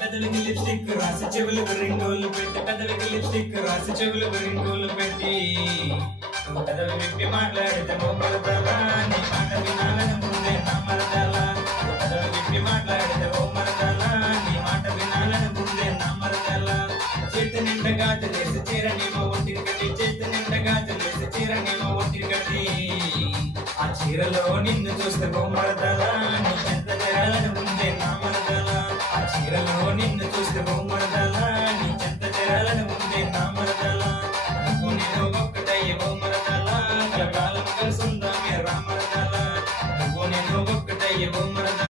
పెదవికి లిప్స్టిక్ రాసి చెవులకు రింగోలు పెట్టి పెదవికి లిప్స్టిక్ రాసి చెవులకు రింగోలు పెట్టి నువ్వు పెదవి విప్పి మాట్లాడితే మరదలా నీ మాట వినాలని ముందే నా మరదలా పెదవి విప్పి మాట్లాడితే మరదలా నీ మాట వినాలని ముందే నా మరదలా చేతి నిండా గాజులేసి చీరనేమో ఒంటికి కట్టి చేతి నిండా గాజులేసి చీరనేమో ఒంటికి కట్టి ఆ చీరలో నిన్ను చూస్తే మరదలా నీ